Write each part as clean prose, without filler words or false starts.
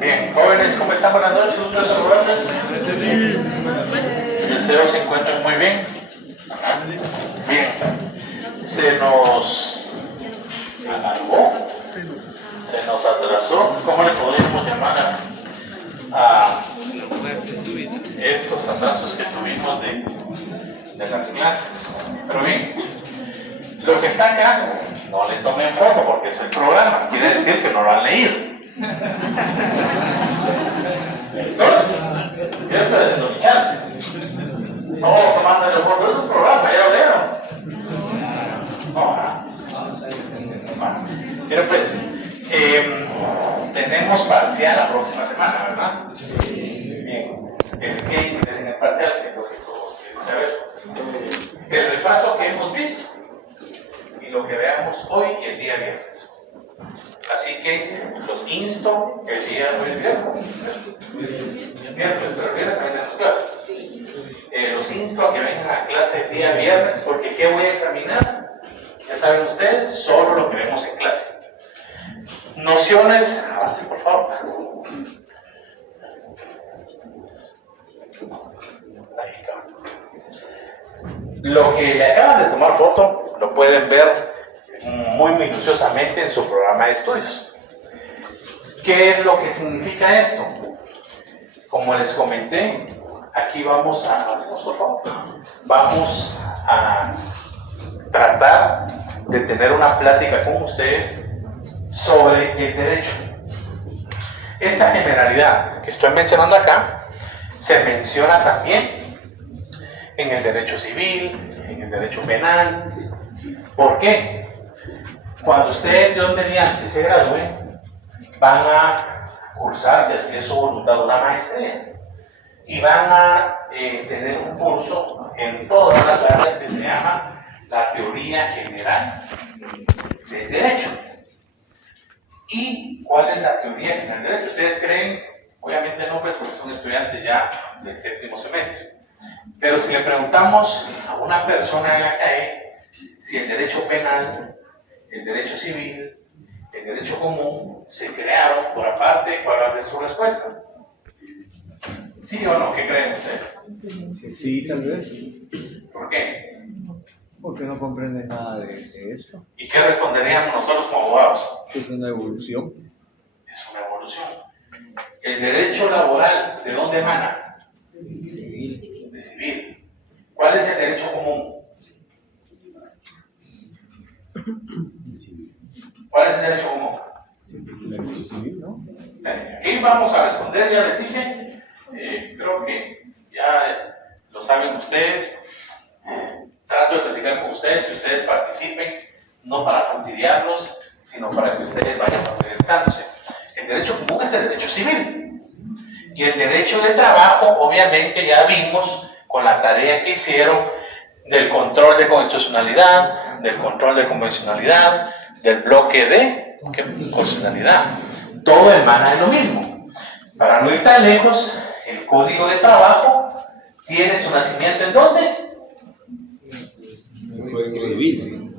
Bien, jóvenes, ¿cómo están? Buenas noches, ustedes saludarles. Deseo se encuentren muy bien. Bien, se nos alargó, se nos atrasó. ¿Cómo le podríamos llamar a estos atrasos que tuvimos de las clases? Pero bien, lo que está acá, no le tomen foto porque es el programa, quiere decir que no lo han leído. Entonces, yo estoy haciendo mi chance. No, tomándole foto, es un programa, ya lo leyeron. No, mira pues, tenemos parcial la próxima semana, ¿verdad? Bien. ¿Qué es en el parcial? Que es lo que todos quieren saber. El repaso que hemos visto y lo que veamos hoy y el día viernes. Así que los insto el día viernes, pero el viernes también tenemos clase. Los insto a que vengan a clase el día viernes, porque ¿qué voy a examinar? Ya saben ustedes, solo lo que vemos en clase. Nociones, avance por favor. Lo que le acaban de tomar foto lo pueden ver muy minuciosamente en su programa de estudios. ¿Qué es lo que significa esto? Como les comenté, aquí vamos a tratar de tener una plática con ustedes sobre el derecho. Esta generalidad que estoy mencionando acá se menciona también en el derecho civil, en el derecho penal. ¿Por qué? Cuando ustedes, Dios mediante, se gradúen, van a cursarse, si es su voluntad, una maestría. Y van a tener un curso en todas las áreas que se llama la teoría general del derecho. ¿Y cuál es la teoría general del derecho? Ustedes creen, obviamente no, pues porque son estudiantes ya del séptimo semestre. Pero si le preguntamos a una persona en la calle si el derecho penal, el derecho civil, el derecho común se crearon por aparte, ¿cuál va a ser su respuesta? ¿Sí o no? ¿Qué creen ustedes? Sí, tal vez. ¿Por qué? Porque no comprenden nada de esto. ¿Y qué responderíamos nosotros como abogados? Es una evolución. Es una evolución. ¿El derecho laboral de dónde emana? De civil. ¿Cuál es el derecho común? ¿Cuál es el derecho común? Derecho civil, ¿no? Aquí vamos a responder, ya les dije. Creo que ya lo saben ustedes. Trato de platicar con ustedes, que ustedes participen, no para fastidiarlos, sino para que ustedes vayan familiarizándose. El derecho común es el derecho civil. Y el derecho de trabajo, obviamente, ya vimos con la tarea que hicieron del control de constitucionalidad, del control de convencionalidad, del bloque de constitucionalidad. Todo emana de lo mismo. Para no ir tan lejos, el Código de Trabajo tiene su nacimiento ¿en dónde? El Código Civil.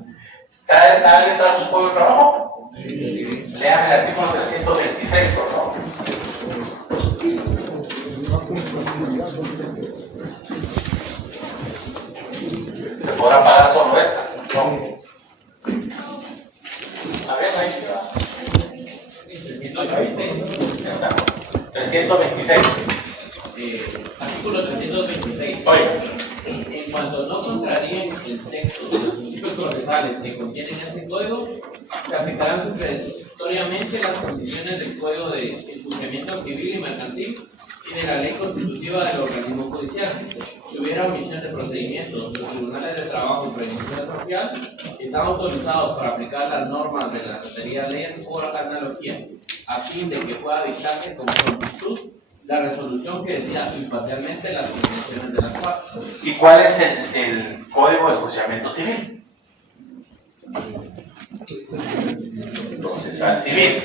¿Alguien trajo su Código de Trabajo? Lean el artículo 326, por favor. ¿Se podrá pagar solo esta? No. A ver, ahí se va. 326. Ya está. 326. Artículo 326. Oiga. En cuanto no contraríen el texto de los principios procesales que contienen este código, se aplicarán supletoriamente las condiciones del Código de Enjuiciamiento Civil y Mercantil y de la Ley Constitutiva del Organismo Judicial. Si hubiera omisión de procedimientos, los tribunales de trabajo y prevención social están autorizados para aplicar las normas de las referidas leyes por analogía, a fin de que pueda dictarse con prontitud la resolución que decida imparcialmente las condiciones de las partes. ¿Y cuál es el Código de Enjuiciamiento Civil? Procesal civil.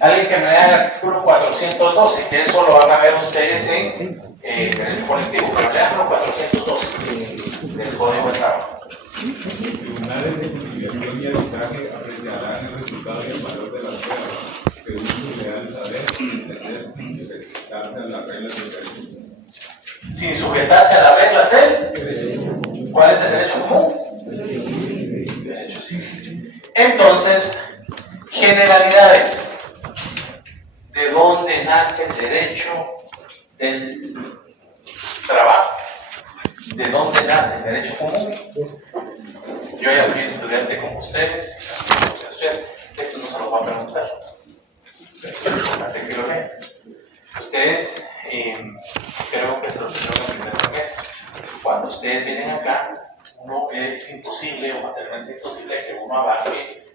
Alguien que me lea el artículo 412, que eso lo van a ver ustedes en el colectivo, pero lean el 412 del Código de Trabajo. Los tribunales de conciliación y arbitraje apreciarán el resultado y el valor de las pruebas, El uso real, saber, entender, ejercitarse a las reglas del derecho. Sin sujetarse a las reglas del. ¿Cuál es el derecho común? Derecho civil. Entonces, generalidades. ¿De dónde nace el derecho del trabajo? ¿De dónde nace el derecho común? Yo ya fui estudiante como ustedes. Esto no se lo voy a preguntar. Importante que lo lean. Ustedes, creo que se lo tuvieron en el primer semestre. Cuando ustedes vienen acá, uno es imposible, o materialmente es imposible, que uno abarque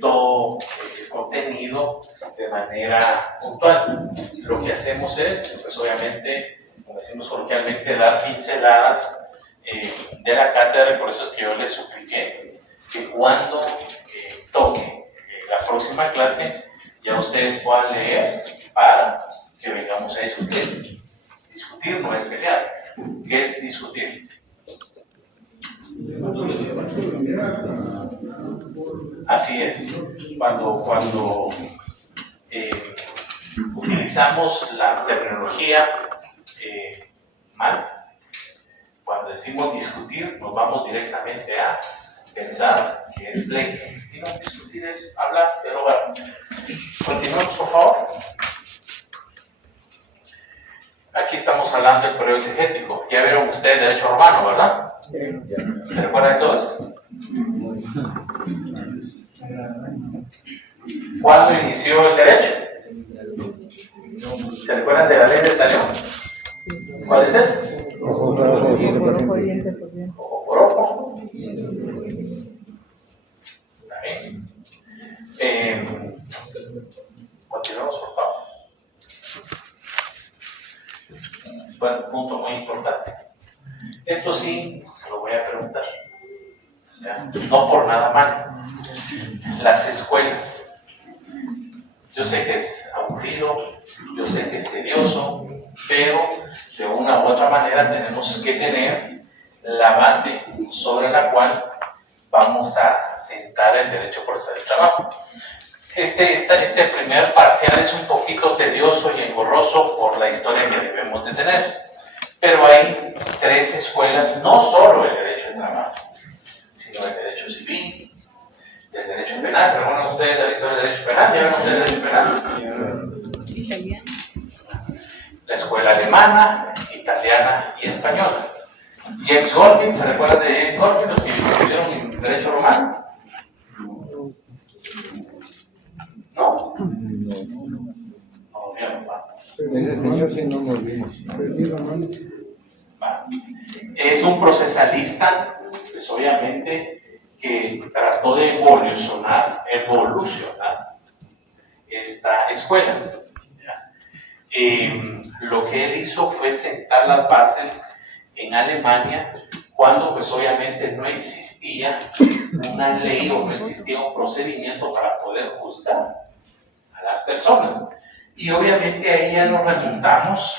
todo el contenido de manera puntual. Lo que hacemos es, pues obviamente, como decimos coloquialmente, dar pinceladas de la cátedra, y por eso es que yo les supliqué que cuando toque la próxima clase, ya ustedes puedan leer para que vengamos a discutir. Discutir no es pelear. ¿Qué es discutir? Así es. Cuando utilizamos la terminología mal, cuando decimos discutir, nos vamos directamente a pensar que es pleito. Y no, discutir es hablar, dialogar. Continuamos, por favor. Aquí estamos hablando del periodo exegético. Ya vieron ustedes derecho romano, ¿verdad? ¿Se recuerdan de todo esto? ¿Cuándo inició el derecho? ¿Se recuerdan de la ley del talión? ¿Cuál es ese? Ojo por ojo, diente por diente. Ojo por ojo. Está bien. Continuamos, por favor. Bueno, punto muy importante. Esto sí, se lo voy a preguntar. ¿Ya? No por nada malo. Las escuelas. Yo sé que es aburrido, yo sé que es tedioso, pero de una u otra manera tenemos que tener la base sobre la cual vamos a sentar el derecho procesal del trabajo. Este primer parcial es un poquito tedioso y engorroso por la historia que debemos de tener, pero hay 3 escuelas, no solo el derecho del trabajo, sino el derecho civil, el derecho penal. ¿Se recuerdan ustedes de la historia del derecho penal? ¿Ya vieron ustedes el derecho penal? Italiano. La escuela alemana, italiana y española. James Goldwyn, ¿se recuerdan de James Goldwyn, los que estudiaron en derecho romano? ¿No? No, ya no va. Ese señor sí no nos vimos. Es un procesalista, pues obviamente, que trató de evolucionar esta escuela. Lo que él hizo fue sentar las bases en Alemania, cuando pues obviamente no existía una ley o no existía un procedimiento para poder juzgar a las personas. Y obviamente ahí ya nos remontamos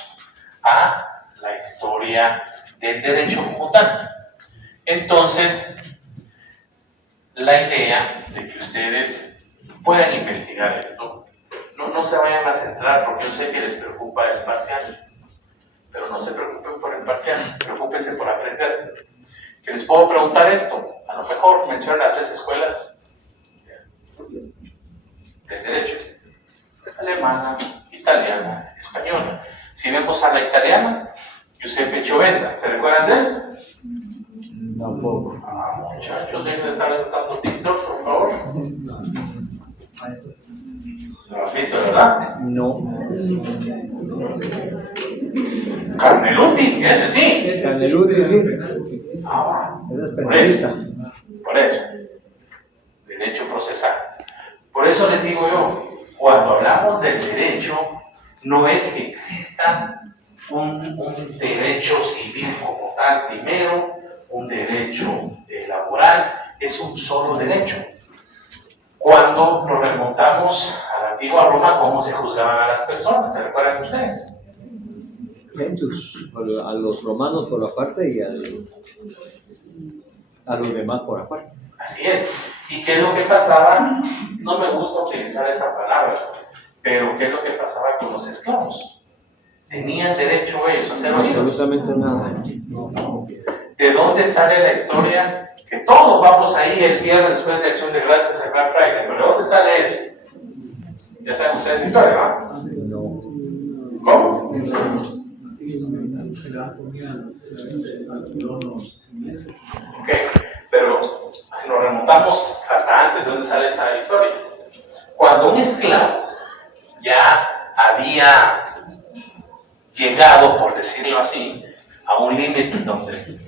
a la historia del derecho como tal. Entonces, la idea de que ustedes puedan investigar esto, no se vayan a centrar, porque yo sé que les preocupa el parcial, pero no se preocupen por el parcial, preocúpense por aprender. ¿Que les puedo preguntar esto? A lo mejor mencionan las 3 escuelas del derecho: alemana, italiana, española. Si vemos a la italiana, Giuseppe Chovenda, ¿se recuerdan de él? Tampoco. Muchachos, dejen de estar tanto TikTok, por favor. ¿Lo has visto, verdad? No. Carneluti, ese sí. Caneluti, sí. Ah, Ese es por penalista. por eso. Derecho procesal. Por eso les digo yo, cuando hablamos del derecho, no es que exista un derecho civil como tal primero, un derecho laboral, es un solo derecho. Cuando nos remontamos a la antigua Roma, ¿cómo se juzgaban a las personas? ¿Se recuerdan ustedes? Gentus, a los romanos por aparte y a los demás por aparte. Así es. ¿Y qué es lo que pasaba? No me gusta utilizar esta palabra, Pero ¿qué es lo que pasaba con los esclavos? ¿Tenían derecho ellos a ser oídos? Absolutamente nada. ¿De dónde sale la historia? Que todos vamos ahí el viernes después de Acción de Gracias a Black Friday, pero ¿de dónde sale eso? Ya saben ustedes la historia, ¿no? No. ¿Cómo? Ok, pero si nos remontamos hasta antes, ¿de dónde sale esa historia? Cuando un esclavo ya había llegado, por decirlo así, a un límite donde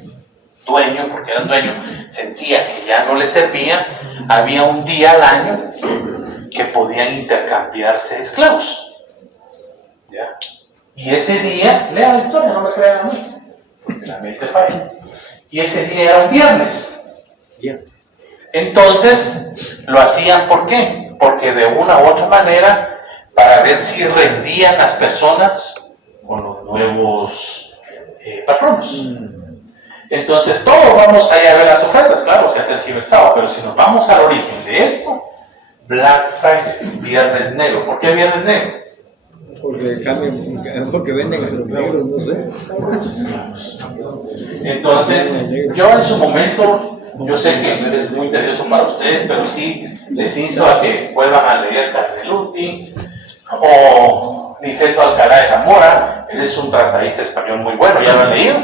dueño, porque era el dueño, sentía que ya no le servía, había un día al año que podían intercambiarse esclavos. ¿Ya? Y ese día, lean la historia, no me crean a mí, porque la mente falla. Y ese día era un viernes. Entonces, lo hacían, ¿por qué? Porque de una u otra manera, para ver si rendían las personas con los nuevos patronos. Entonces, todos vamos allá a ver las ofertas, claro, se ha tergiversado, pero si nos vamos al origen de esto, Black Friday, Viernes Negro. ¿Por qué Viernes Negro? Porque venden a los negros, no sé. Entonces, yo en su momento, yo sé que es muy tedioso para ustedes, pero sí les insto a que vuelvan a leer Carneluti o Niceto Alcalá de Zamora. Él es un tratadista español muy bueno, ¿ya lo han leído?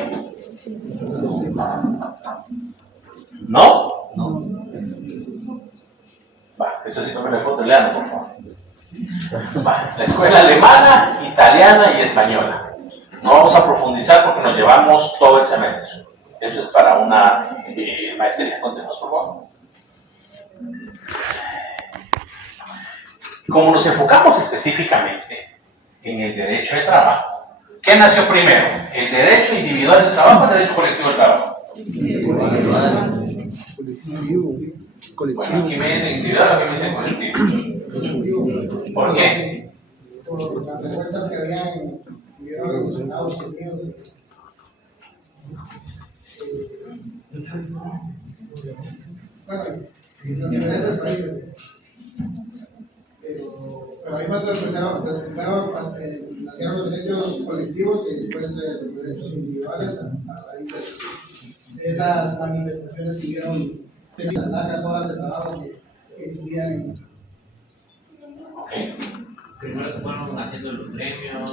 ¿No? No. Va, eso sí no me lo puedo leer, por favor. Va, la escuela alemana, italiana y española. No vamos a profundizar porque nos llevamos todo el semestre. Eso es para una maestría. Continuamos, por favor. Como nos enfocamos específicamente en el derecho de trabajo, ¿qué nació primero? ¿El derecho individual del trabajo o el derecho colectivo del trabajo? Bueno, aquí me dicen individual, aquí me dicen colectivo. ¿Por qué? Por las revueltas que habían en los Estados Unidos. Bueno, en los diferentes países. Pero ahí cuando empezaron, primero nacieron los derechos colectivos y después los derechos individuales a raíz de esas manifestaciones que hubieron de las largas horas de trabajo que existían. Primero se fueron haciendo los gremios,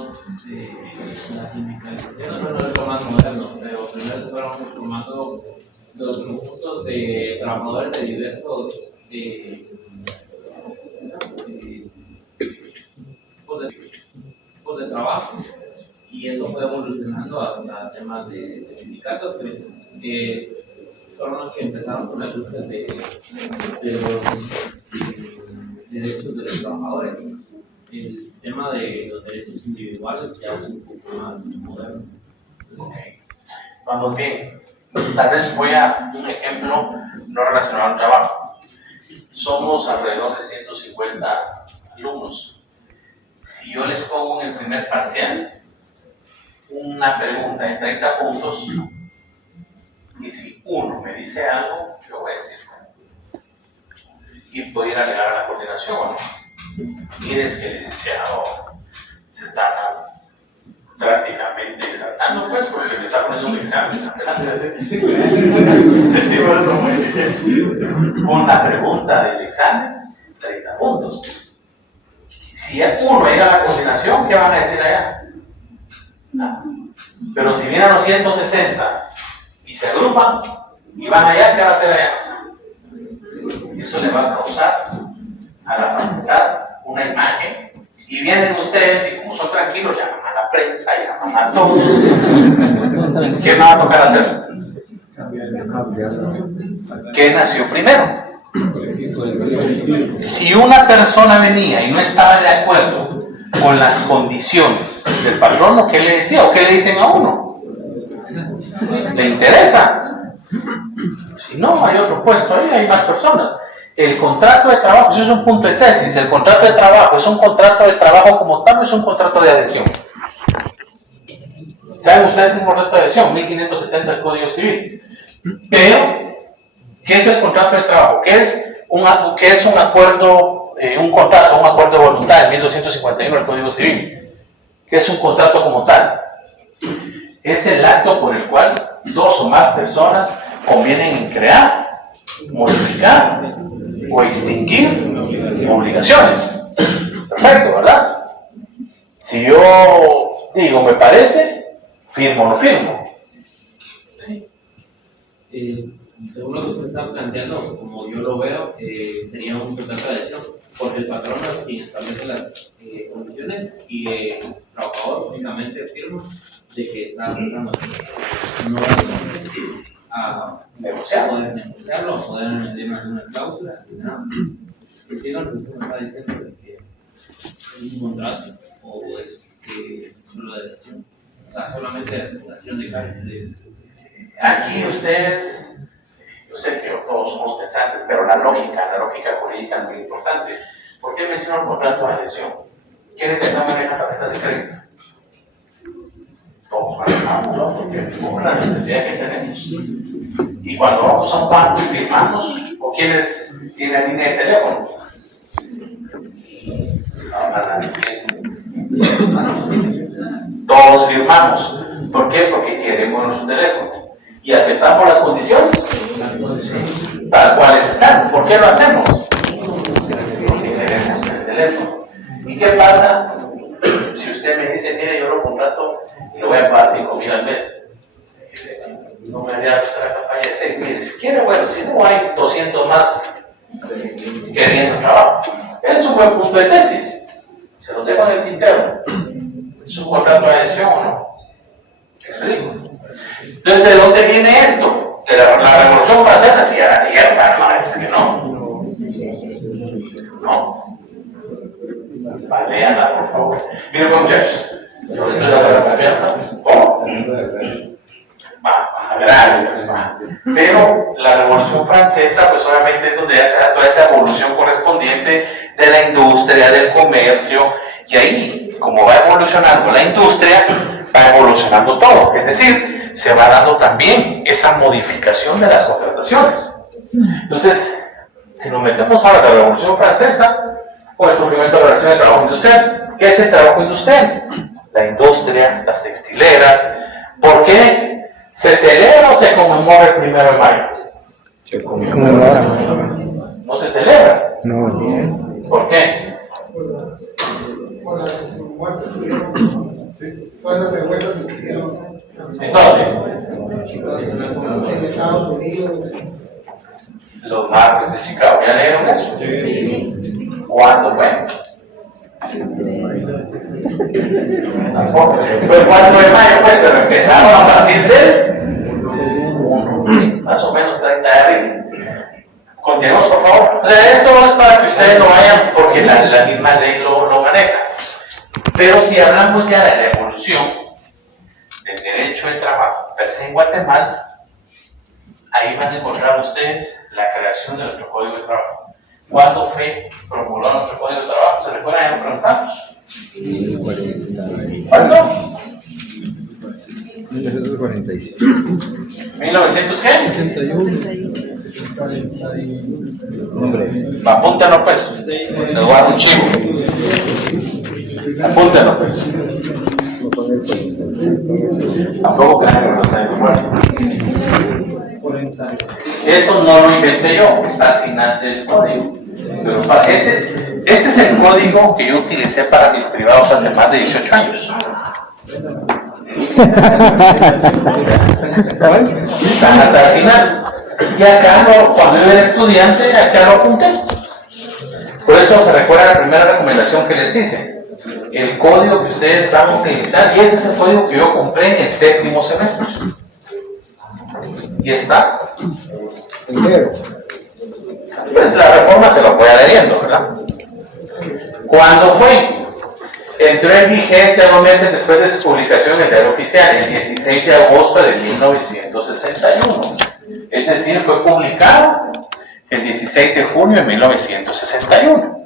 la sindicalización, no es lo más moderno, pero primero se fueron formando los conjuntos de trabajadores de diversos tipos de trabajo, y eso fue evolucionando hasta temas de sindicatos que fueron los que empezaron con la lucha de los derechos de los trabajadores. El tema de los derechos individuales ya es un poco más moderno. Vamos bien. Tal vez voy a un ejemplo no relacionado al trabajo. Somos alrededor de 150 alumnos. Si yo les pongo en el primer parcial una pregunta de 30 puntos, y si uno me dice algo, yo voy a decir, y puedo ir a alegar a la coordinación o no. Mires que el licenciado se está drásticamente exaltando, pues, porque le está poniendo un examen, está pelando ese. Una pregunta del examen, 30 puntos. Si uno llega a la coordinación, ¿qué van a decir allá? Nada. Pero si vienen los 160 y se agrupan y van allá, ¿qué va a hacer allá? Eso le va a causar a la facultad una imagen, y vienen ustedes y como son tranquilos llaman a la prensa, llaman a todos. ¿Qué me va a tocar hacer? ¿Qué nació primero? Si una persona venía y no estaba de acuerdo con las condiciones del patrono, ¿qué le decía o qué le dicen a uno? ¿Le interesa? Si no, hay otro puesto ahí, hay más personas. El contrato de trabajo, eso es un punto de tesis. El contrato de trabajo es un contrato de trabajo como tal, o es un contrato de adhesión. ¿Saben ustedes qué es un contrato de adhesión? 1570 del Código Civil. Pero, ¿qué es el contrato de trabajo? ¿Qué es un acuerdo un contrato, un acuerdo de voluntad en 1251 del Código Civil. ¿Qué es un contrato como tal? Es el acto por el cual dos o más personas convienen en crear, modificar o extinguir obligaciones. Perfecto, ¿verdad? Si yo digo, me parece, firmo o no firmo. ¿Sí? Según lo que usted está planteando, como yo lo veo, sería un contrato de adhesión, porque el patrón es quien establece las condiciones y el trabajador únicamente firma de que está aceptando. No a poder negociarlo, a poder añadir algunas cláusulas, nada. Entiendo lo que usted me está diciendo de que es un contrato o es solo de adhesión, o sea, solamente de aceptación de cargos. Aquí ustedes, yo sé que todos somos pensantes, pero la lógica jurídica es muy importante. ¿Por qué menciono el contrato de adhesión? ¿Quiénes están manejando tarjetas de crédito? Todos manejamos, ¿no? Porque es una necesidad que tenemos. Y cuando vamos a un banco y firmamos, ¿o quiénes tienen línea de teléfono? Todos firmamos. ¿Por qué? Porque queremos nuestro teléfono. ¿Y aceptamos las condiciones? ¿Para cuáles están? ¿Por qué lo hacemos? Porque queremos el teléfono. ¿Y qué pasa si usted me dice, mire, yo lo contrato y lo voy a pagar 5,000 al mes? No me haría gustar la campaña de 6,000. Si quiere, bueno, si no hay 200 más queriendo trabajo. Es un buen punto de tesis. Se lo dejo en el tintero. ¿Es un contrato de adhesión o no? ¿Explico? Entonces, ¿de dónde viene esto? De la Revolución Francesa, si a la tierra, no, es que no. No. Léanla, por favor. Miren, muchachos, yo les estoy dando la confianza. ¿Cómo? Gracias, pero la Revolución Francesa, pues obviamente es donde ya se da toda esa evolución correspondiente de la industria, del comercio, y ahí, como va evolucionando la industria, va evolucionando todo. Es decir, se va dando también esa modificación de las contrataciones. Entonces, si nos metemos ahora a la Revolución Francesa, con el surgimiento de la relación de trabajo industrial, ¿qué es el trabajo industrial? La industria, las textileras. ¿Por qué? ¿Se celebra o se conmemora el 1 de mayo? Se conmemora. ¿No se celebra? No. ¿Por qué? Por las muertes que hubieron, todas las revueltas que hicieron ¿En dónde? en Estados Unidos. Los martes de Chicago. ¿Ya leyeron eso? Sí. ¿Cuándo fue? Tampoco. Fue el 4 de mayo, pues, pero empezaron a partir del más o menos 30 de abril. Continuemos, por favor. O sea, esto es para que ustedes no vayan porque la misma ley lo maneja. Pero si hablamos ya de la evolución del derecho de trabajo per se en Guatemala, ahí van a encontrar ustedes la creación de nuestro Código de Trabajo. ¿Cuándo fue promulgado nuestro Código de Trabajo? ¿Se recuerdan? Ya me preguntamos. ¿Cuándo? 1946. ¿1900 qué? 61. Hombre. Apúntenlo pues. Les voy a dar un chivo. Apúntenlo pues. Tampoco crean que no se recuerdan. Eso no lo inventé yo, está al final del código. Pero para este es el código que yo utilicé para mis privados hace más de 18 años. Están hasta el final. Y acá, cuando yo era estudiante, acá lo apunté. Por eso se recuerda la primera recomendación que les hice. El código que ustedes van a utilizar, y ese es el código que yo compré en el 7º semestre. Y está. Pues la reforma se lo fue adheriendo, ¿verdad? ¿Cuándo fue? Entró en vigencia 2 meses después de su publicación en el Diario Oficial, el 16 de agosto de 1961. Es decir, fue publicado el 16 de junio de 1961.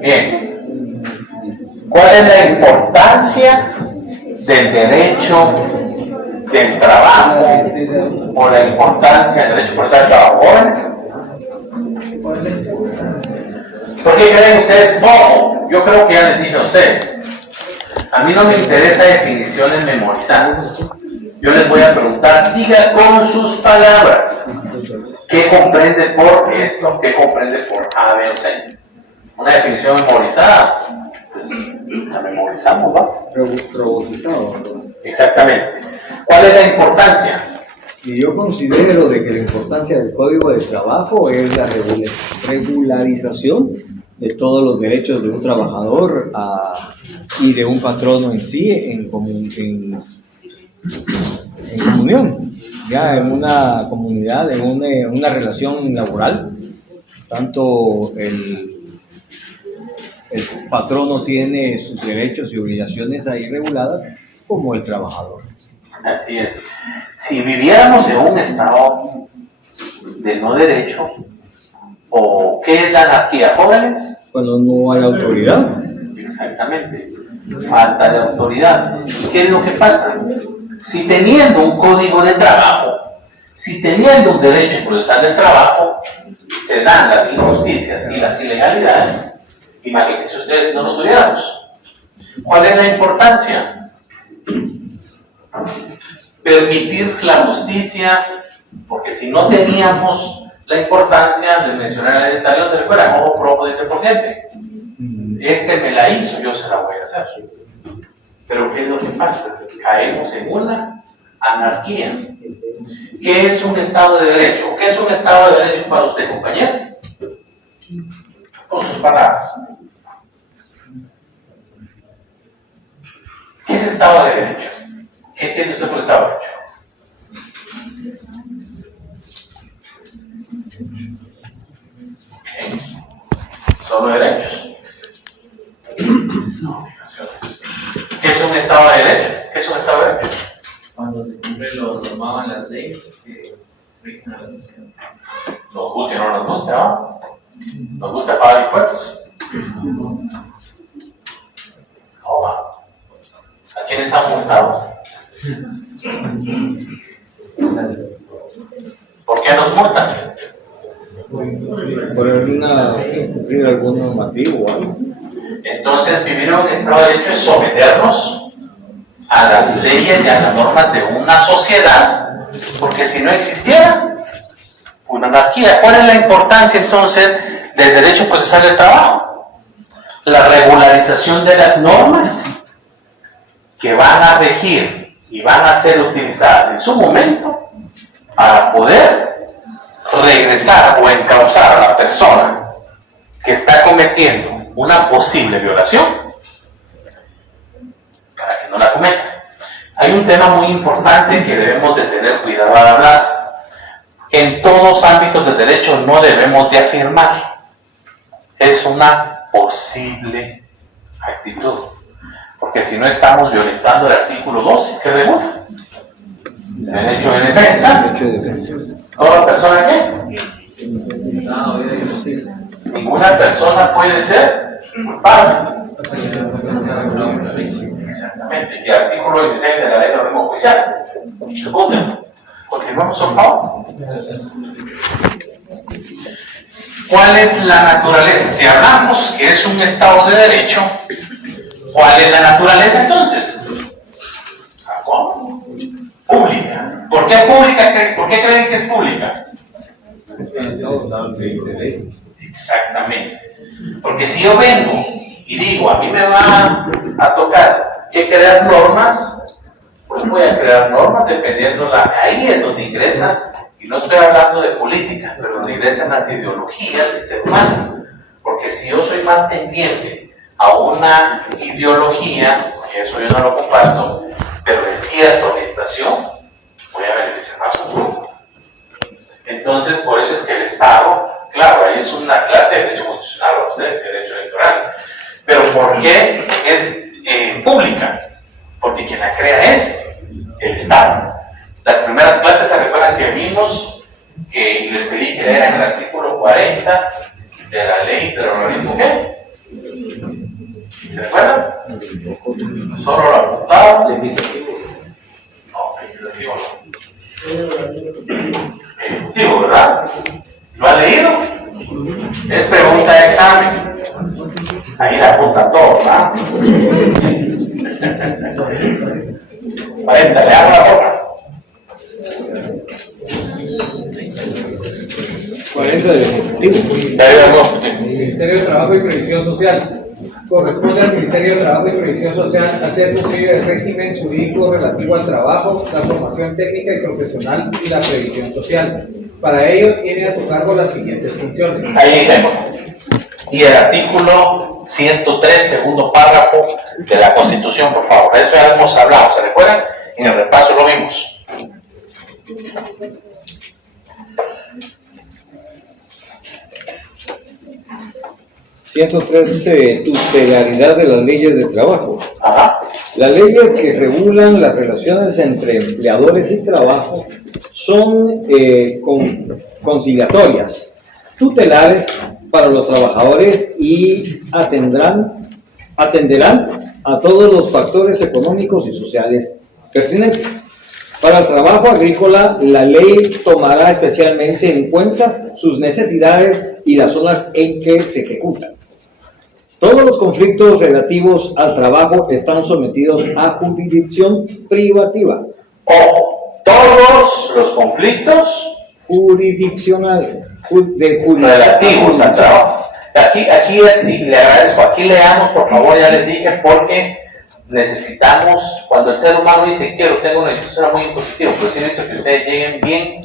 Bien. ¿Cuál es la importancia del derecho del trabajo o la importancia del derecho procesal del trabajo? Jóvenes, ¿por qué creen ustedes? No, yo creo que ya les dije a ustedes. A mí no me interesa definiciones memorizadas. Yo les voy a preguntar, diga con sus palabras, ¿qué comprende por esto? ¿Qué comprende por A, B o C? Una definición memorizada, pues la memorizamos, ¿va? Robotizado. Exactamente. ¿Cuál es la importancia? Y yo considero de que la importancia del Código de Trabajo es la regularización de todos los derechos de un trabajador y de un patrono en sí en comunión, ya en una comunidad, en una relación laboral. Tanto el patrono tiene sus derechos y obligaciones ahí reguladas como el trabajador. Así es. Si viviéramos en un estado de no derecho, ¿o qué es la anarquía, jóvenes? Cuando no hay autoridad. Exactamente. Falta de autoridad. ¿Y qué es lo que pasa? Si teniendo un código de trabajo, si teniendo un derecho procesal del trabajo, se dan las injusticias y las ilegalidades, imagínense ustedes si no lo tuviéramos. ¿Cuál es la importancia? Permitir la justicia, porque si no teníamos la importancia de mencionar la ley de Italiano, se recuerda, como propo de interponiente. Este me la hizo, yo se la voy a hacer. Pero ¿qué es lo que pasa? Caemos en una anarquía. ¿Qué es un Estado de Derecho? ¿Qué es un Estado de Derecho para usted, compañero? Con sus palabras. ¿Qué es Estado de Derecho? ¿Qué entiende usted por Estado de Derecho? Okay. Solo derechos. No, ¿qué es un Estado de Derecho? ¿Qué es un Estado de Derecho? Cuando se cumple lo normaban las leyes que rigen a la sociedad. Nos guste o no nos guste, ¿no? Nos gusta pagar impuestos. Toma. ¿A quiénes han multado? ¿Por qué nos multan? Por cumplir algún normativo o algo. Entonces, vivir en un Estado de Derecho es someternos a las leyes y a las normas de una sociedad, porque si no existiera una anarquía. ¿Cuál es la importancia entonces del derecho procesal del trabajo? La regularización de las normas que van a regir y van a ser utilizadas en su momento para poder regresar o encauzar a la persona que está cometiendo una posible violación para que no la cometa. Hay un tema muy importante que debemos de tener cuidado al hablar. En todos ámbitos del derecho no debemos de afirmar. Es una posible actitud. Porque si no estamos violentando el artículo 12 que regula derecho de defensa. ¿Toda persona qué? Ninguna persona puede ser culpable. Exactamente. Y el artículo 16 de la ley de orden judicial. Segundo, continuamos, por favor. ¿Cuál es la naturaleza? Si hablamos que es un Estado de Derecho, ¿cuál es la naturaleza entonces? ¿Cómo? Pública. ¿Por qué pública? ¿Por qué creen que es pública? Exactamente. Porque si yo vengo y digo, a mí me va a tocar que crear normas, pues voy a crear normas dependiendo ahí es donde ingresa, y no estoy hablando de política, pero donde ingresan las ideologías del ser humano. Porque si yo soy más tendiente a una ideología, eso yo no lo comparto, pero de cierta orientación, voy a beneficiar más a un grupo. Entonces, por eso es que el Estado, claro, ahí es una clase de derecho constitucional, para ustedes, derecho electoral. Pero ¿por qué es pública? Porque quien la crea es el Estado. Las primeras clases se recuerdan que vimos, que les pedí que leeran el artículo 40 de la ley del organismo, ¿qué? ¿Se recuerdan? Solo lo apuntado. No, legislativo no. Ejecutivo, ¿verdad? ¿Lo ha leído? Es pregunta de examen. Ahí la apunta todo, ¿verdad? 40, le hago la boca. 40 del Ejecutivo. Ministerio de Trabajo y Previsión Social. Corresponde al Ministerio de Trabajo y Previsión Social hacer cumplir el régimen jurídico relativo al trabajo, la formación técnica y profesional y la previsión social. Para ello tiene a su cargo las siguientes funciones. Ahí vemos. Y el artículo 103, segundo párrafo de la Constitución, por favor. De eso ya hemos hablado, ¿se recuerdan? En el repaso lo vimos. Tutelaridad de las leyes de trabajo. Ajá. Las leyes que regulan las relaciones entre empleadores y trabajo son conciliatorias, tutelares para los trabajadores y atenderán a todos los factores económicos y sociales pertinentes. Para el trabajo agrícola, la ley tomará especialmente en cuenta sus necesidades y las zonas en que se ejecutan. Todos los conflictos relativos al trabajo están sometidos a jurisdicción privativa. Ojo, todos los conflictos Jurisdiccionales. relativos al trabajo. Aquí es, y le agradezco, aquí leamos, por favor, ya les dije, porque necesitamos, cuando el ser humano dice quiero, tengo una decisión muy impositiva, pero sí necesito que ustedes lleguen bien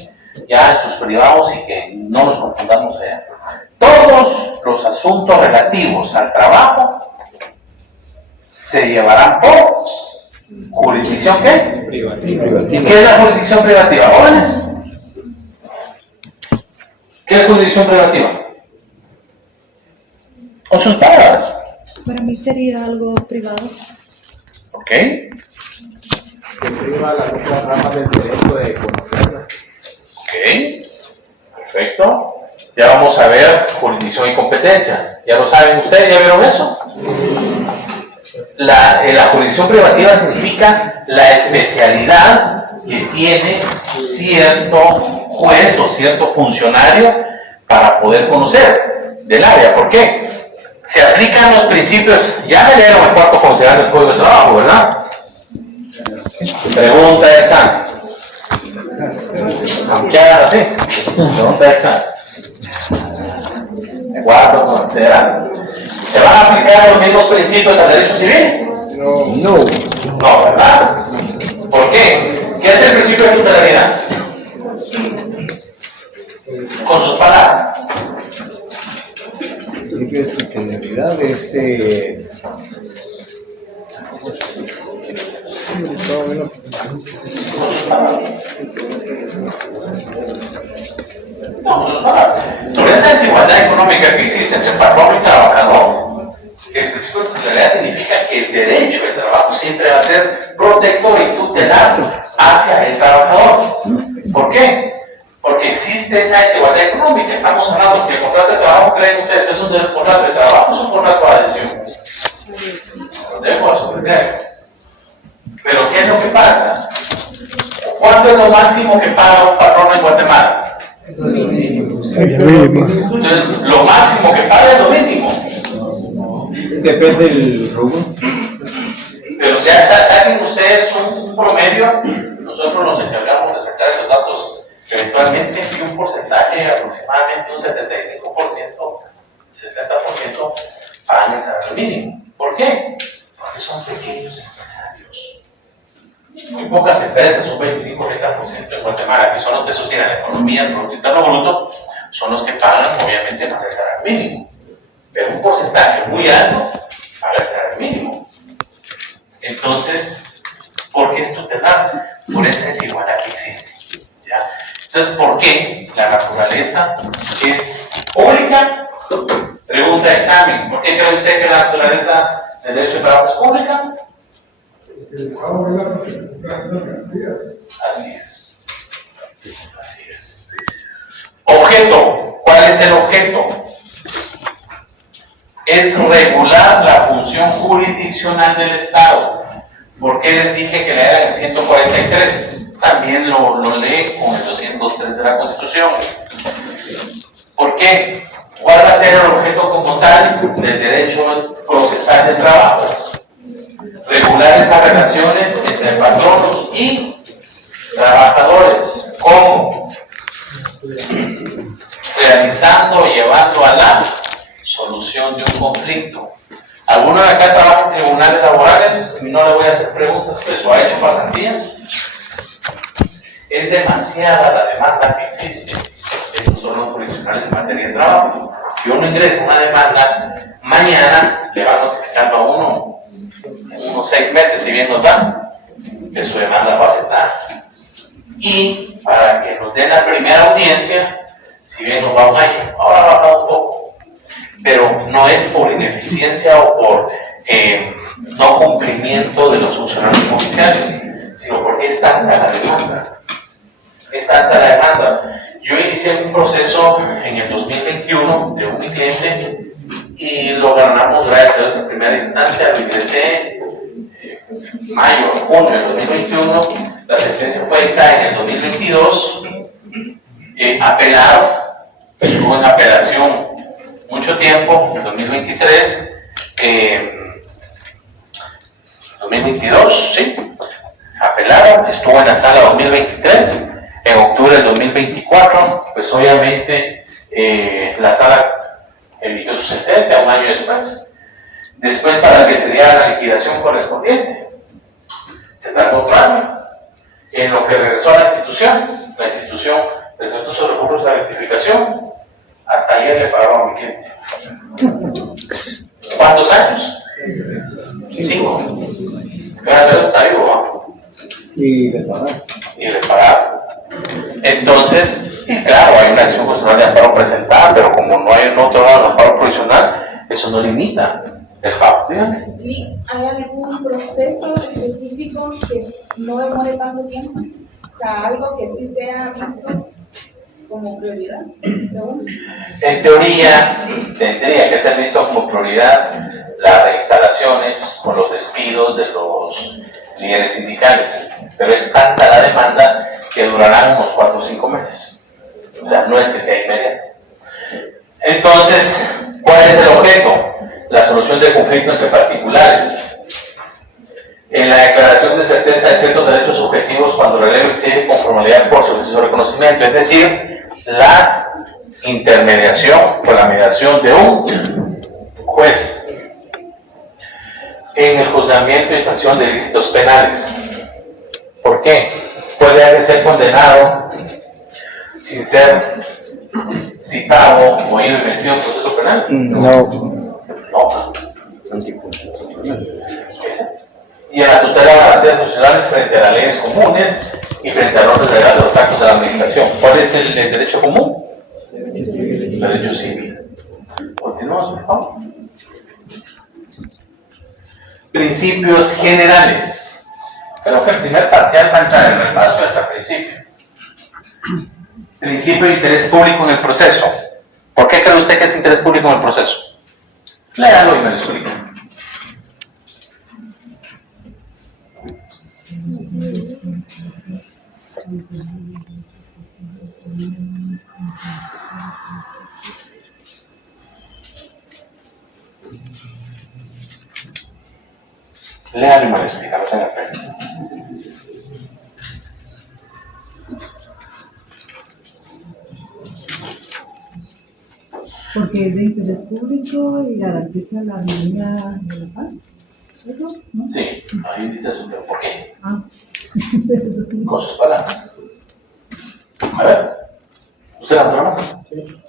ya en sus privados y que no nos confundamos allá. Todos los asuntos relativos al trabajo se llevarán por jurisdicción ¿qué? Privativa. ¿Y qué es la jurisdicción privativa, jóvenes? ¿Qué es jurisdicción privativa? Con sus palabras. Para mí sería algo privado. ¿Ok? Que priva las otras ramas del derecho de conocerla. Ok. Perfecto. Ya vamos a ver jurisdicción y competencia. ¿Ya lo saben ustedes? ¿Ya vieron eso? La jurisdicción privativa significa la especialidad que tiene cierto juez o cierto funcionario para poder conocer del área. ¿Por qué? Se aplican los principios, ya me leyeron el cuarto considerando el Código de Trabajo, ¿verdad? Pregunta de examen. Aunque hagan así. Pregunta de examen. Cuarto considerando. ¿Se van a aplicar los mismos principios al derecho civil? No. No, ¿verdad? ¿Por qué? ¿Qué es el principio de tutelaridad? Con sus palabras. El principio de tutelaridad es Por esa desigualdad económica que existe entre patrón y trabajador, el principio de tutelaridad significa que el derecho de trabajo siempre va a ser protector y tutelar hacia el trabajador. ¿Por qué? Porque existe esa desigualdad económica. Estamos hablando que el contrato de trabajo, ¿creen ustedes que es un contrato de trabajo o es un contrato de adhesión? Lo dejo a su criterio. Pero ¿qué es lo que pasa? ¿Cuánto es lo máximo que paga un patrón en Guatemala? Entonces, lo máximo que paga es lo mínimo. depende del rubro. Pero ya saquen ustedes un promedio, nosotros nos encargamos de sacar esos datos eventualmente, y un porcentaje, aproximadamente un 75%, 70% pagan el salario mínimo. ¿Por qué? Porque son pequeños empresarios. Muy pocas empresas, un 25-30% en Guatemala, que son los que sostienen la economía, el Producto Interno Bruto, son los que pagan, obviamente, más el salario mínimo. Pero un porcentaje muy alto paga el salario mínimo. Entonces, ¿por qué es tutelar? Por esa desigualdad que existe. ¿Ya? Entonces, ¿por qué la naturaleza es pública? Pregunta de examen. ¿Por qué cree usted que la naturaleza del derecho de trabajo es pública? Así es. Así es. Objeto. ¿Cuál es el objeto? es regular la función jurisdiccional del Estado. ¿Por qué les dije que lean el 143? También lo lee con el 203 de la Constitución. ¿Por qué? ¿Cuál va a ser el objeto como tal del derecho procesal del trabajo? Regular esas relaciones entre patronos y trabajadores. ¿Cómo? Realizando o llevando a la solución de un conflicto. ¿Alguno de acá trabaja en tribunales laborales? No le voy a hacer preguntas, pues, ¿o ha hecho pasantías? Es demasiada la demanda que existe en los órganos jurisdiccionales en materia de trabajo. Si uno ingresa una demanda, mañana le va notificando a uno unos 6 meses, si bien nos va, que su demanda va a aceptar. Y para que nos den la primera audiencia, si bien nos va un año, ahora va a bajar un poco, pero no es por ineficiencia o por no cumplimiento de los funcionarios judiciales, sino porque es tanta la demanda. Es tanta la demanda. Yo inicié un proceso en el 2021 de un cliente y lo ganamos, gracias a Dios, en primera instancia. Lo ingresé mayo, junio del 2021. La sentencia fue dictada en el 2022. Apelaron, estuvo en apelación mucho tiempo, en el 2023, 2022, sí, apelaron, estuvo en la sala 2023, en octubre del 2024, pues obviamente la sala emitió su sentencia un año después. Después, para que se diera la liquidación correspondiente, se tardó otro año, en lo que regresó a la institución presentó sus recursos de rectificación. Hasta ayer le pagaron a mi cliente. ¿Cuántos años? 5. Gracias a Dios está vivo, ¿no? Y le pagaron. Y le pagaron. Entonces, y claro, hay una acción constitucional de amparo presentada, pero como no hay un otro lado de amparo provisional, eso no limita el pago. Dígame. ¿Y hay algún proceso específico que no demore tanto tiempo? O sea, algo que sí sea visto como prioridad. En teoría, tendría que ser visto como prioridad las reinstalaciones o los despidos de los líderes sindicales, pero es tanta la demanda que durarán unos 4 o 5 meses. O sea, no es que sea inmediato. Entonces, ¿cuál es el objeto? La solución del conflicto entre particulares. En la declaración de certeza de ciertos derechos subjetivos cuando relevo exige conformidad por su reconocimiento, es decir, la intermediación o la mediación de un juez en el juzgamiento y sanción de ilícitos penales. ¿Por qué? Puede ser condenado sin ser citado o ir vencido en proceso penal. No. No. Y a la tutela de garantías constitucionales frente a las leyes comunes y frente a los legales de los actos de la administración. ¿Cuál es el derecho común? El derecho civil. Continuamos, por favor. Principios generales. Creo que el primer parcial va a entrar en el repaso de este principio. Principio de interés público en el proceso. ¿Por qué cree usted que es interés público en el proceso? Léalo y me lo explica. Léalo y me lo explica, no tenga pena. Porque es de interés público y garantiza la armonía de la paz. ¿Eso? ¿No? Sí, ahí dice eso, pero ¿por qué? Ah. Con sus palabras. A ver, ¿usted la trama? Sí.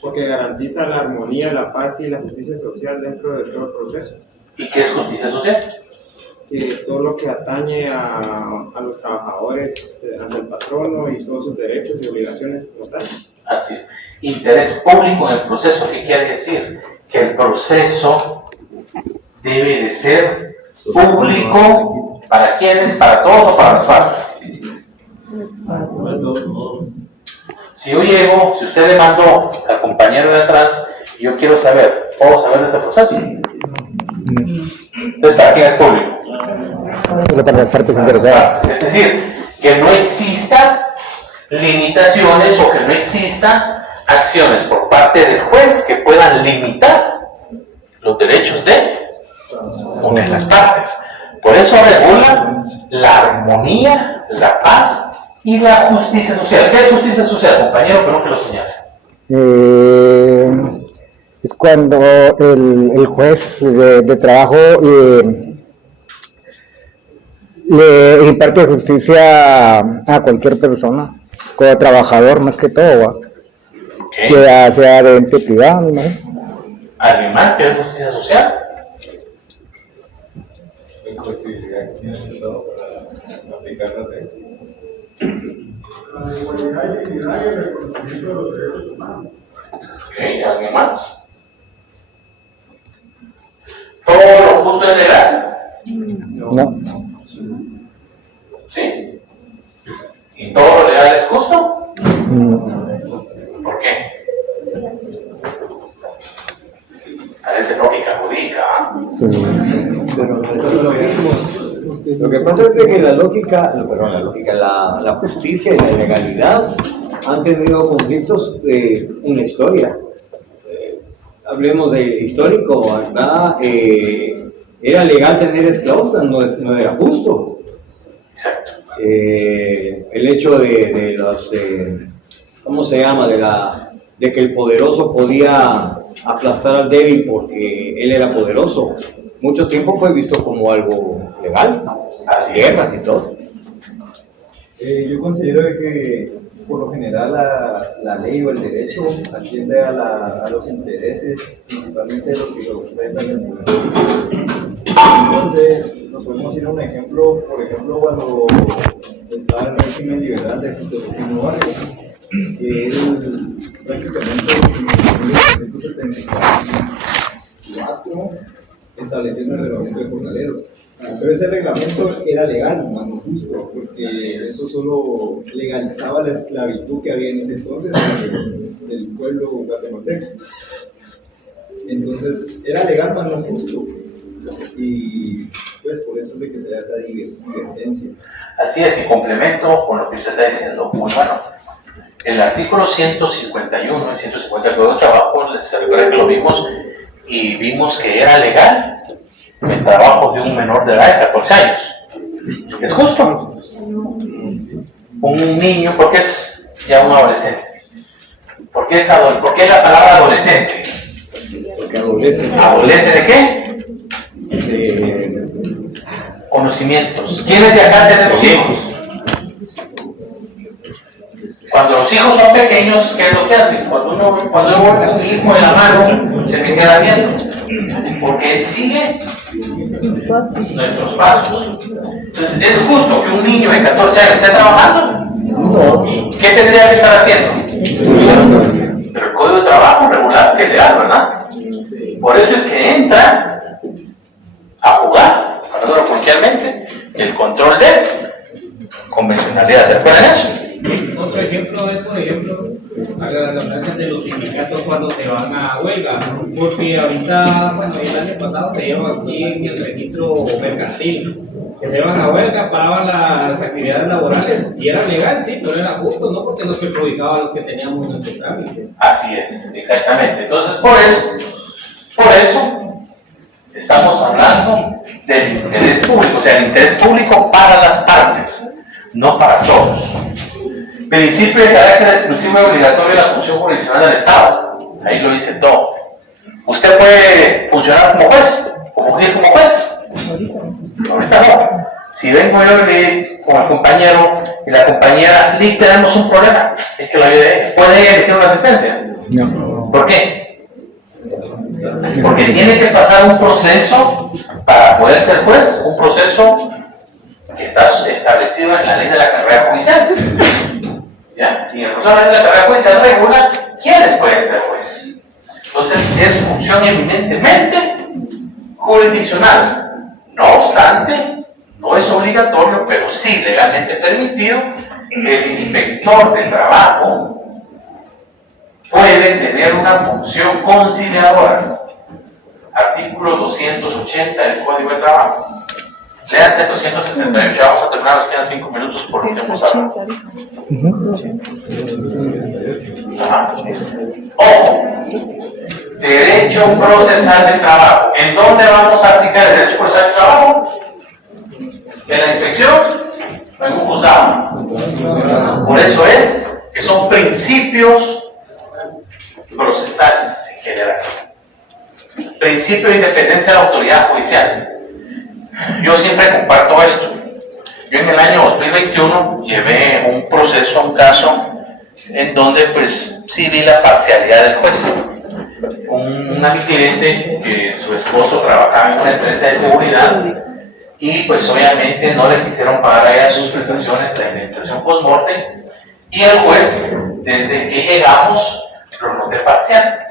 Porque garantiza la armonía, la paz y la justicia social dentro de todo el proceso. ¿Y qué es justicia social? Que todo lo que atañe a los trabajadores ante el patrono y todos sus derechos y obligaciones como tal. Así es. Interés público en el proceso, ¿qué quiere decir? Que el proceso debe de ser público. ¿Para quiénes? ¿Para todos o para las partes? Para todos. Si yo llego, si usted le mandó al compañero de atrás, yo quiero saber Vamos a ver ese proceso. Entonces, ¿para quién es público? Solo para las partes interesadas. Es decir, que no existan limitaciones o que no existan acciones por parte del juez que puedan limitar los derechos de una de las partes. Por eso regula la armonía, la paz y la justicia social. ¿Qué es justicia social, compañero? Pero que lo señale. Es cuando el juez de trabajo le imparte justicia a cualquier persona, como trabajador más que todo, ¿va? Okay. Que sea de ente privado, ¿no? ¿Alguien más que es justicia social? La igualdad y dignidad y el reconocimiento de los derechos humanos. Okay. ¿Alguien más? ¿Todo lo justo es legal? No. ¿Sí? ¿Y todo lo legal es justo? No. ¿Por qué? Parece lógica jurídica, ¿eh? Sí. Pero eso es lo mismo. Lo que pasa es de que la justicia y la legalidad han tenido conflictos en la historia. Hablemos de histórico, acá era legal tener esclavos, pero no era justo. Exacto. El hecho de los, ¿cómo se llama? De que el poderoso podía aplastar al débil porque él era poderoso. Mucho tiempo fue visto como algo legal, Así guerras y todo. Yo considero que por lo general la ley o el derecho atiende a los intereses, principalmente de los que representan el pueblo. Entonces, nos podemos ir a un ejemplo, por ejemplo, cuando estaba el régimen liberal de Justino Vargas, que él prácticamente en 1974 estableció el reglamento de jornaleros. Pero ese reglamento era legal, no justo, porque eso solo legalizaba la esclavitud que había en ese entonces del pueblo guatemalteco. Entonces, era legal, más no justo. Y pues por eso es de que se da esa divergencia. Así es, y complemento con lo que usted está diciendo. Muy bueno. El artículo 151 y 152 abajo, les recuerdo que lo vimos y vimos que era legal el trabajo de un menor de edad de 14 años. ¿Es justo? Un niño, porque es ya un adolescente. ¿Por qué la palabra adolescente? Porque adolece. ¿Adolece de qué? Conocimientos. ¿Quiénes de acá tenemos hijos? Cuando los hijos son pequeños, ¿qué es lo que hacen? Cuando yo voy con mi hijo en la mano, se me queda viendo. Porque él sigue nuestros pasos. Entonces, ¿es justo que un niño de 14 años esté trabajando? No. ¿Qué tendría que estar haciendo? Estudiando. Pero el Código de Trabajo regular que es legal, ¿verdad? Por eso es que entra a jugar, hablando coloquialmente, el control de convencionalidad. ¿Se acuerdan de eso? Otro ejemplo es, por ejemplo, a la redundancia de los sindicatos cuando se van a huelga, porque ahorita, bueno, el año pasado se llevó aquí en el registro mercantil, que se iban a huelga, paraban las actividades laborales, y era legal, sí, pero era justo, ¿no? Porque nos perjudicaba a los que teníamos nuestro trámite. Así es, exactamente. Entonces, por eso, estamos hablando del interés público, o sea, el interés público para las partes, no para todos. Principio de carácter exclusivo y obligatorio de la función jurisdiccional del Estado. Ahí lo dice todo. ¿Usted puede funcionar como juez? ¿O fungir como juez? Ahorita no. Si vengo yo con el compañero y la compañera, Lee, tenemos un problema, es que lo ayude. ¿Puede emitir una sentencia? No. ¿Por qué? Porque tiene que pasar un proceso para poder ser juez, un proceso que está establecido en la ley de la carrera judicial. ¿Ya? Y el proceso de la carrera judicial regula quiénes pueden ser jueces. Entonces es función eminentemente jurisdiccional. No obstante, no es obligatorio, pero sí legalmente permitido, el inspector de trabajo puede tener una función conciliadora. artículo 280 del Código de Trabajo. Léase el 278, ya vamos a terminar, nos quedan 5 minutos por lo que hemos hablado. Ajá. Ojo, derecho procesal de trabajo. ¿En dónde vamos a aplicar el derecho procesal de trabajo? ¿En la inspección o en un juzgado? Por eso es que son principios procesales en general. Principio de independencia de la autoridad judicial. Yo siempre comparto esto. Yo en el año 2021 llevé un proceso, un caso, en donde pues sí vi la parcialidad del juez. Una cliente que su esposo trabajaba en una empresa de seguridad y pues obviamente no le quisieron pagar a ella sus prestaciones, la indemnización post-mortem, y el juez, desde que llegamos, lo noté parcial.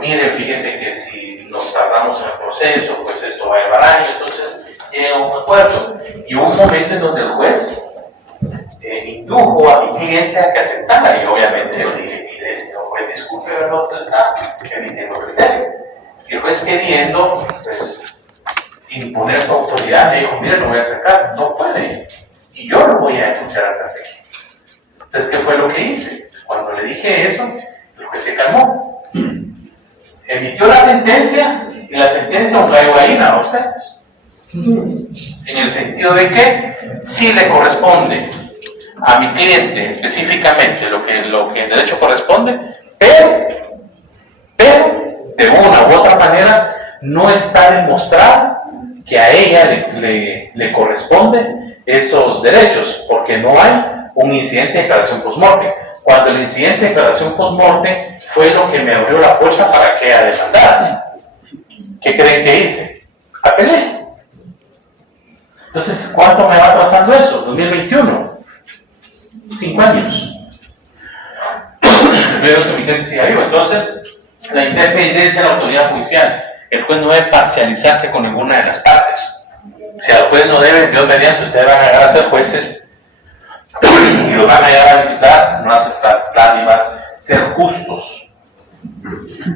Mire, fíjese que si nos tardamos en el proceso, pues esto va a llevar años, entonces llega a un acuerdo. Y hubo un momento en donde el juez indujo a mi cliente a que aceptara, y obviamente yo le dije, mire, señor juez, disculpe, ¿verdad? Usted está emitiendo criterio. Y el juez queriendo, pues, imponer su autoridad, me dijo, mire, lo voy a sacar, no puede, y yo lo voy a escuchar hasta aquí. Entonces, ¿qué fue lo que hice? Cuando le dije eso, el juez se calmó. Emitió la sentencia, y la sentencia un rayo gallina a ustedes. En el sentido de que sí le corresponde a mi cliente específicamente lo que en derecho corresponde, pero de una u otra manera no está demostrado que a ella le corresponde esos derechos, porque no hay un incidente de declaración post-mortem. Cuando el incidente de declaración post-mortem fue lo que me abrió la puerta para que ella demandara. ¿Qué creen que hice? Apelé. Entonces, ¿cuánto me va atrasando eso? 2021. 5 años. Veo que mi cliente siga vivo. Entonces, la independencia de la autoridad judicial. El juez no debe parcializarse con ninguna de las partes. O sea, el juez no debe, Dios mediante, ustedes van a llegar a ser jueces y los van a llegar a visitar, no aceptar dádivas, ser justos,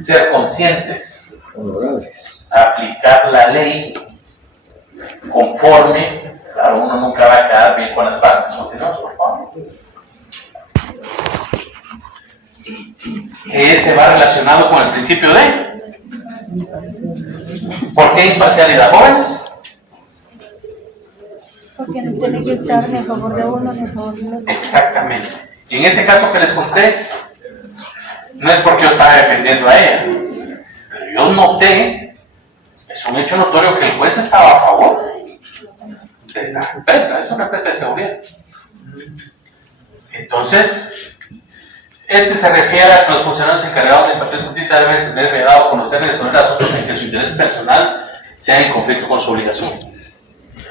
ser conscientes, aplicar la ley conforme. Claro, uno nunca va a quedar bien con las partes. Continuamos, por favor. Que ese va relacionado con el principio de. ¿Por qué imparcialidad, jóvenes? Porque no tiene que estar ni a favor de uno ni a favor de otro. Exactamente. Y en ese caso que les conté, no es porque yo estaba defendiendo a ella, pero yo noté, es un hecho notorio, que el juez estaba a favor de la empresa, es una empresa de seguridad. Entonces, se refiere a que los funcionarios encargados de impartir justicia deben tener vedado conocer y resolver asuntos en que su interés personal sea en conflicto con su obligación.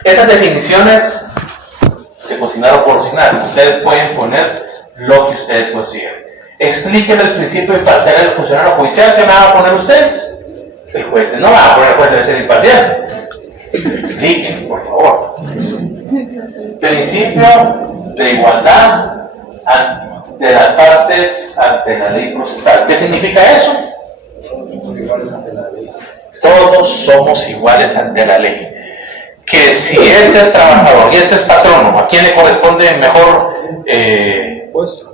Esas definiciones se consignaron por signar. Ustedes pueden poner lo que ustedes consigan. Expliquen el principio imparcial del funcionario judicial. ¿Qué me van a poner ustedes? El juez no va a poner, el juez debe ser imparcial. Expliquen, por favor. Principio de igualdad de las partes ante la ley procesal. ¿Qué significa eso? Todos somos iguales ante la ley. Que si este es trabajador y este es patrono, ¿a quién le corresponde mejor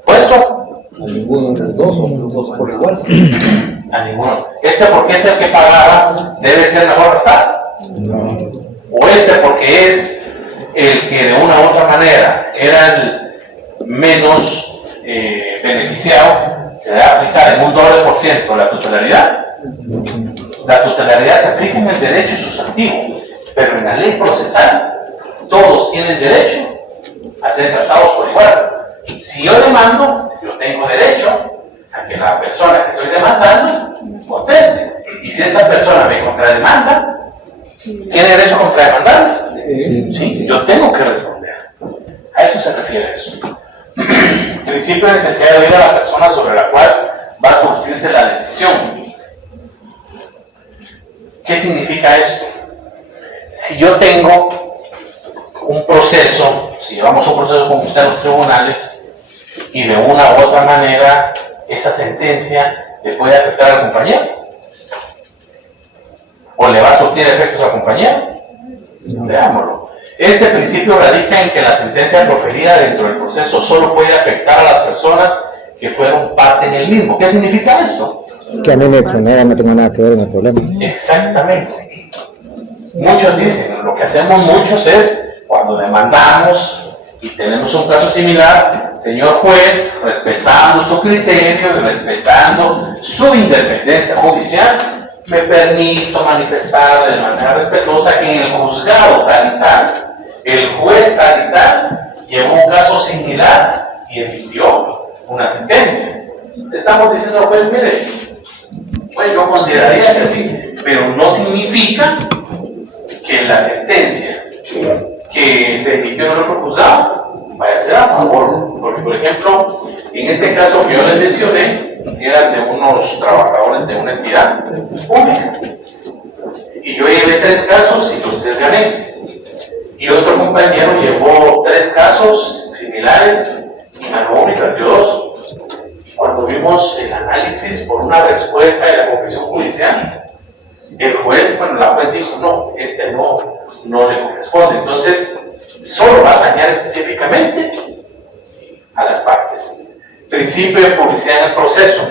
puesto? A ninguno de los dos, o los dos por igual. A ninguno. Porque es el que pagaba, debe ser mejor gastar. No. O porque es el que de una u otra manera era el menos beneficiado, se debe aplicar en un 2% la tutelaridad. La tutelaridad se aplica en el derecho sustantivo, pero en la ley procesal todos tienen derecho a ser tratados por igual. Si yo demando, yo tengo derecho a que la persona que estoy demandando conteste. Y si esta persona me contrademanda, ¿tiene derecho a contrademandarme? Sí, yo tengo que responder. A eso se refiere eso. Principio de necesidad de oír a la persona sobre la cual va a surgirse la decisión. ¿Qué significa esto? Si yo tengo un proceso, si llevamos un proceso con usted en los tribunales y de una u otra manera esa sentencia le puede afectar al compañero, ¿O le va a surtir efectos al compañero? Veámoslo. Este principio radica en que la sentencia proferida dentro del proceso solo puede afectar a las personas que fueron parte en el mismo. ¿Qué significa esto? Que a mí me exonera, no tengo nada que ver en el problema. Exactamente. Muchos dicen, lo que hacemos muchos es, cuando demandamos y tenemos un caso similar, señor juez, respetando su criterio y respetando su independencia judicial, me permito manifestar de manera respetuosa que en el juzgado tal y tal, el juez tal y tal, llevó un caso similar y emitió una sentencia. Estamos diciendo al juez, mire, pues yo consideraría que sí, pero no significa que la sentencia que se emitió en el otro juzgado vaya a ser a favor. Porque, por ejemplo, en este caso que yo les mencioné, eran de unos trabajadores de una entidad pública. Y yo llevé 3 casos y los 3 gané. Y otro compañero llevó 3 casos similares y ganó uno y perdió 2. Y cuando vimos el análisis por una respuesta de la confesión judicial, el juez, bueno, la juez dijo, no, este no le corresponde. Entonces, solo va a dañar específicamente a las partes. Principio de publicidad en el proceso.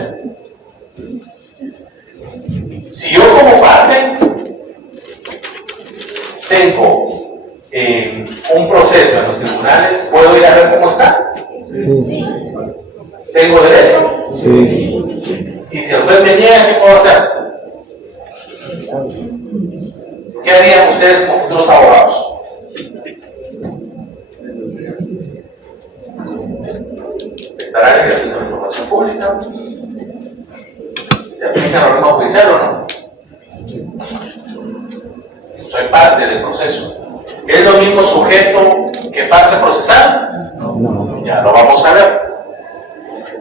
Si yo como parte tengo un proceso en los tribunales, ¿puedo ir a ver cómo está? Sí. ¿Tengo derecho? Sí. Y si el juez me niega, ¿qué puedo hacer? ¿Qué harían ustedes como futuros abogados? ¿Estará en el acceso a la información pública? ¿Se aplica la norma judicial o no? Soy parte del proceso. ¿Es lo mismo sujeto que parte procesal? No. Ya lo vamos a ver.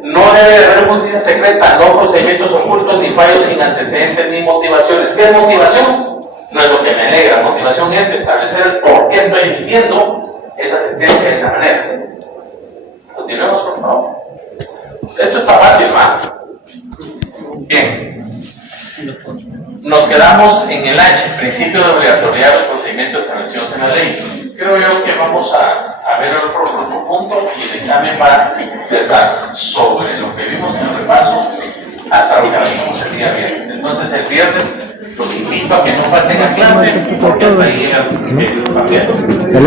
No debe de haber justicia secreta, no procedimientos ocultos, ni fallos sin antecedentes, ni motivaciones. ¿Qué es motivación? No es lo que me alegra. Motivación es establecer el por qué estoy emitiendo esa sentencia de esa manera. Continuemos, por favor. Esto está fácil, ¿no? Bien. Nos quedamos en el H, principio de obligatoriedad de los procedimientos establecidos en la ley. Creo yo que vamos a ver el otro punto y el examen va a versar sobre lo que vimos en el repaso hasta lo que vimos el día viernes. Entonces el viernes los invito a que no falten a clase porque hasta ahí llega el paciente.